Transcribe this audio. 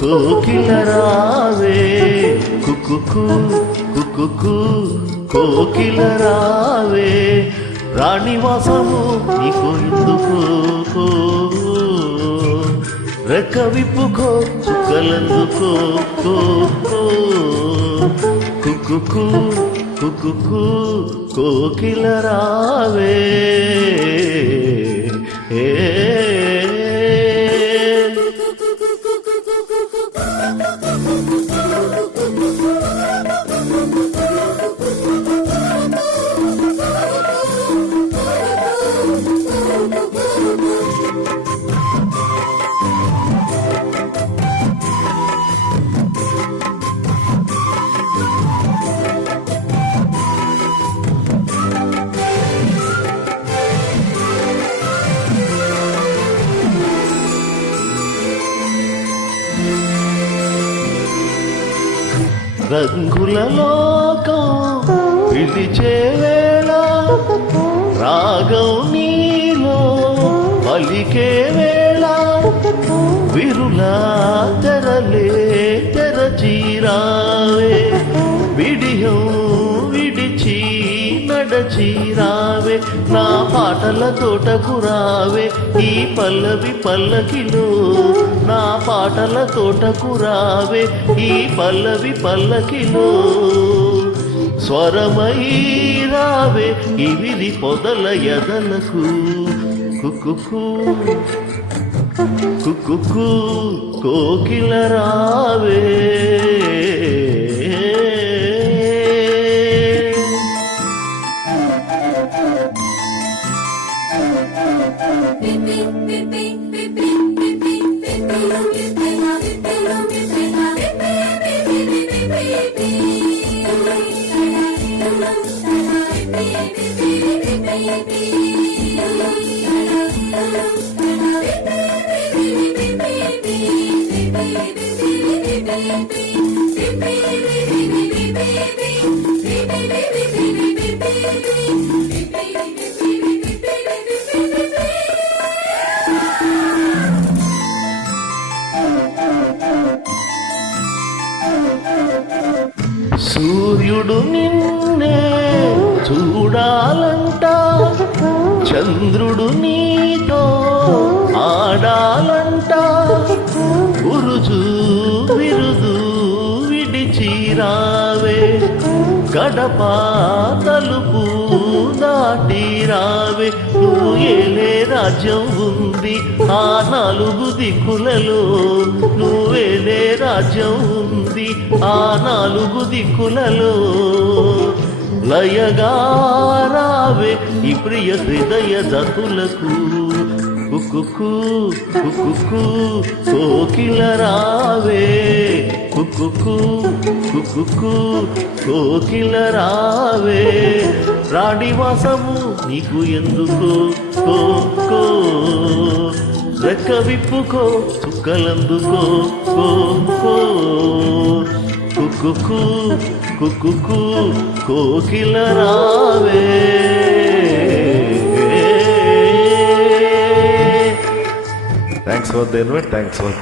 కోకిల రావే కుకు కుకు కోకిల రావే. రాణివాసము నీకు ఎందుకు? రెక్క విప్పుకో చుక్కలందుకో కో, కో. కుకుకు కుకుకు కోకిల రావే. ఏ రంగుల లోకం పిలిచే వేళ రాగం నీలో పలికే వేళ విరులా తెరలే తెరచీరావే విడియం విడిచి నడచీరావే నా పాటల తోటకు రావే ఈ పల్లవి పల్లకిలో నా పాటల తోటకు రావే ఈ పల్లవి పల్లకిలో. స్వరమై రావే ఇవిది పొదల ఎదలకు. కుక్కు కుకుకు కోకిల రావే. సూర్యుడు నిన్నే చూడాలంట. చంద్రుడు నీతో ఆడాలంట. గురుజు విరుదు విడిచిరావే. గడప తలుపు దాటి రావే నువ్వు ఏలే రాజ్యం ఉంది ఆ నాలుగు దిక్కులలో. నువ్వేలే రాజ్యం ఉంది ఆ నాలుగు దిక్కులలో. లయగారావే ఈ ప్రియ హృదయ జతులకు. కుకుకు కుకుకు కోకిల రావే. కుకుకు కుకుకు కోకిల రావే. రాణివాసము నీకు ఎందుకు కోకో కో. రెక్క విప్పుకో కుక్కలందుకో కోకో కో. కుకుకు కుక్కు కోకిల రావే. Thanks for the invite thanks for